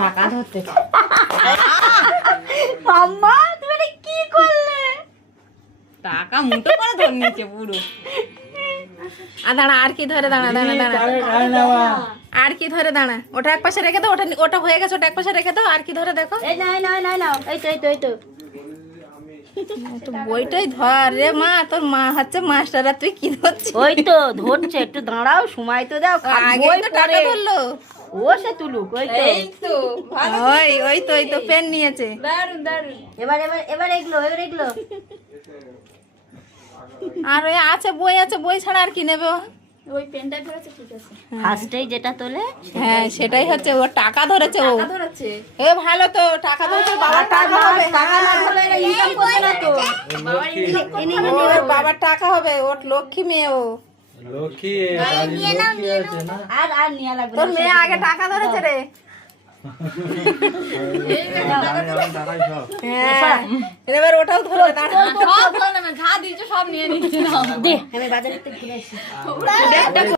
টাকা ধরতেছে। আম্মা তুমি এটা কি করলে? টাকা মুঠো করে ধরে নিয়েছে পুরো। আর দাঁড়া, আর কি ধরে, দাঁড়া দাঁড়া দাঁড়া, আর কি ধরে, দাঁড়া, ওটা এক পাশে রেখে দাও, ওটা ওটা হয়ে গেছে, ওটা এক পাশে রেখে দাও। আর কি ধরে দেখো, এই না না না না, এই তো এই তো এই তো তো বইটাই ধর রে মা, তোর মা হচ্ছে মাস্টার, আর তুই কি ধরছিস? ওই তো ধরছে, একটু দাঁড়াও, সময় তো দাও। আগে তো টাকা ধরলো। ও সে তুলুক, ওই তো ওই তো পেন নিয়েছে। এবার এবার এবার এগুলো, এবার এগুলো আর ওই আছে বই, আছে বই ছাড়া আর কি নেবে ও? ওই পেনটা ধরেছে, ঠিক আছে। ফার্স্টেই যেটা তোলে হ্যাঁ সেটাই হচ্ছে, ও টাকা ধরেছে। ও ধরেছে। এ ভালো তো, টাকা ধরেছে, বাবার টাকা হবে। টাকা না ধরলে এরা ইনকাম করবে না তো। ওর বাবার টাকা হবে, ওর লক্ষ্মী মেয়ে ও। লক্ষ্মী লক্ষ্মী আছে না। আর আর নিয়ে লাগবে তোর মেয়ে আগে টাকা ধরেছে রে। টাকাই সব। হ্যাঁ এবার ওটাও ধরবে, দাঁড়া। সব ধরে নেবে, যা দিয়েছে সব নিয়ে নিচ্ছে না। দে আমি বাজারে থেকে ঘুরে আসি।